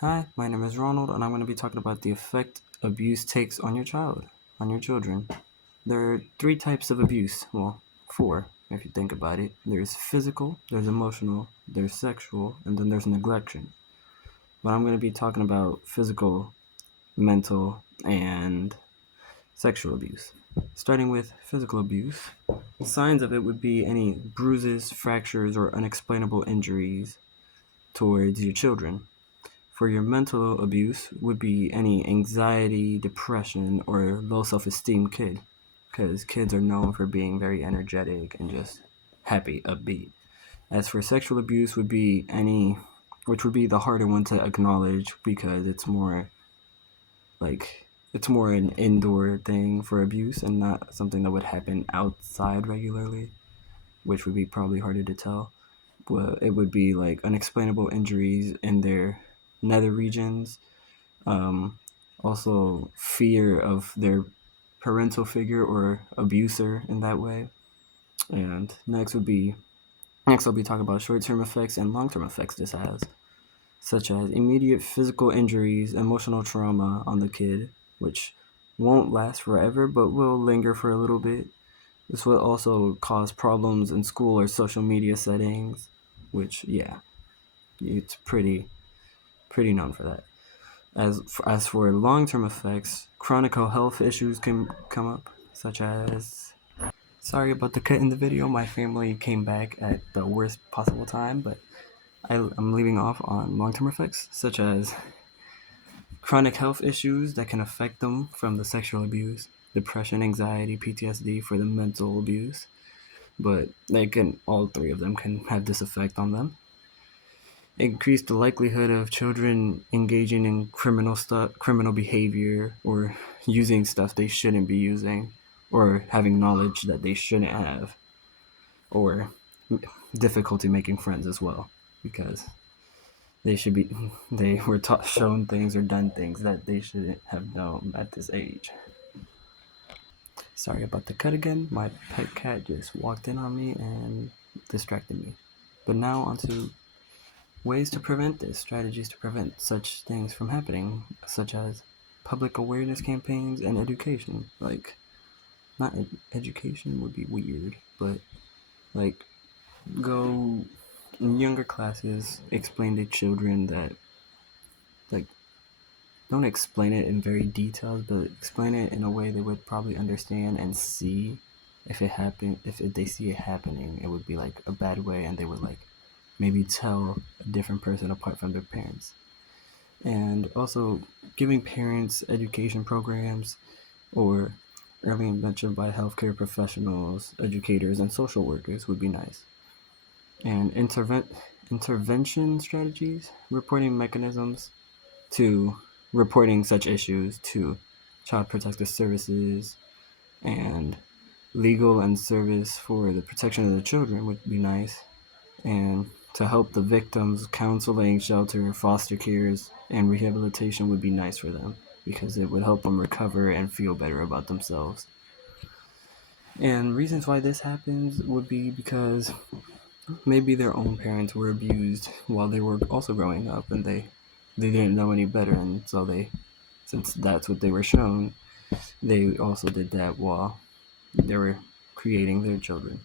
Hi, my name is Ronald, and I'm going to be talking about the effect abuse takes on your child, on your children. There are three types of abuse. Well, four, if you think about it. There's physical, there's emotional, there's sexual, and then there's neglection. But I'm going to be talking about physical, mental, and sexual abuse. Starting with physical abuse, signs of it would be any bruises, fractures, or unexplainable injuries towards your children. For your mental abuse would be any anxiety, depression, or low self-esteem kid, because kids are known for being very energetic and just happy, upbeat. As for sexual abuse would be any, which would be the harder one to acknowledge because it's more an indoor thing for abuse and not something that would happen outside regularly, which would be probably harder to tell. But it would be like unexplainable injuries in their nether regions, um, also fear of their parental figure or abuser in that way. And next I'll be talking about short-term effects and long-term effects this has, such as immediate physical injuries, emotional trauma on the kid, which won't last forever but will linger for a little bit. This will also cause problems in school or social media settings, which yeah, it's pretty known for that. As for long-term effects, chronic health issues can come up, such as, sorry about the cut in the video, my family came back at the worst possible time, but I'm leaving off on long-term effects, such as chronic health issues that can affect them from the sexual abuse, depression, anxiety, PTSD for the mental abuse, but all three of them can have this effect on them. Increase the likelihood of children engaging in criminal behavior, or using stuff they shouldn't be using, or having knowledge that they shouldn't have, or difficulty making friends as well, because they should be they were shown things or done things that they shouldn't have known at this age. Sorry about the cut again. My pet cat just walked in on me and distracted me. But now onto ways to prevent this, strategies to prevent such things from happening, such as public awareness campaigns and education. Like, not education would be weird, but like, go in younger classes, explain to children that, like, don't explain it in very detailed, but explain it in a way they would probably understand and see. If it happened, if they see it happening, it would be like a bad way, and they would like maybe tell a different person apart from their parents. And also giving parents education programs or early intervention by healthcare professionals, educators, and social workers would be nice. And intervention strategies, reporting mechanisms to reporting such issues to Child Protective Services, and legal and service for the protection of the children would be nice. And to help the victims, counseling, shelter, foster cares, and rehabilitation would be nice for them because it would help them recover and feel better about themselves. And reasons why this happens would be because maybe their own parents were abused while they were also growing up, and they didn't know any better, and so since that's what they were shown, they also did that while they were creating their children.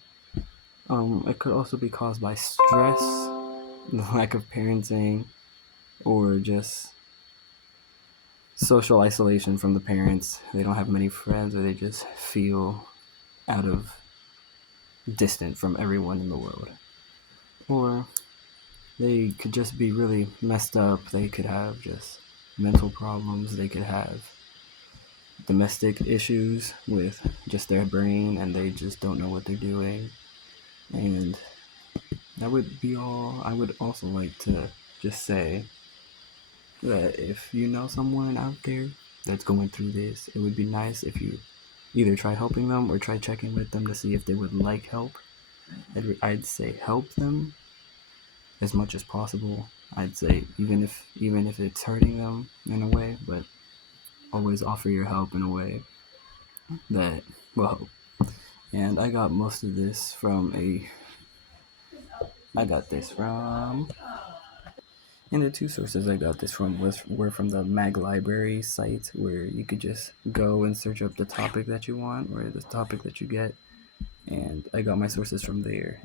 It could also be caused by stress, the lack of parenting, or just social isolation from the parents. They don't have many friends, or they just feel out of distant from everyone in the world. Or they could just be really messed up. They could have just mental problems. They could have domestic issues with just their brain, and they just don't know what they're doing. And that would be all. I would also like to just say that if you know someone out there that's going through this, it would be nice if you either try helping them or try checking with them to see if they would like help. I'd say help them as much as possible. I'd say even if it's hurting them in a way, but always offer your help in a way that will help. And I got most of this from I got this from And the two sources I got this from were from the Mag Library site, where you could just go and search up the topic that you want or the topic that you get. And I got my sources from there.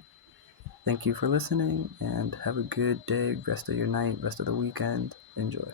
Thank you for listening, and have a good day, rest of your night, rest of the weekend. Enjoy.